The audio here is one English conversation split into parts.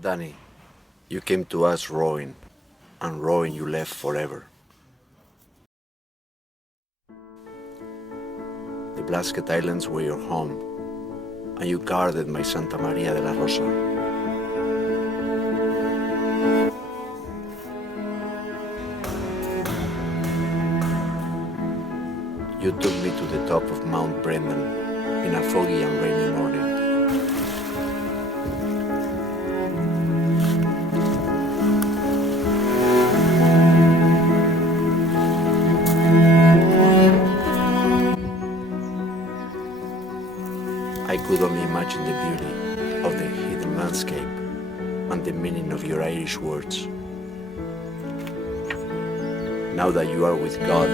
Danny, you came to us rowing, and rowing you left forever. The Blasket Islands were your home, and you guarded my Santa Maria de la Rosa. You took me to the top of Mount Brendan in a foggy and rainy morning. I could only imagine the beauty of the hidden landscape and the meaning of your Irish words. Now that you are with God,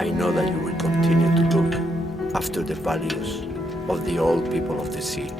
I know that you will continue to look after the values of the old people of the sea.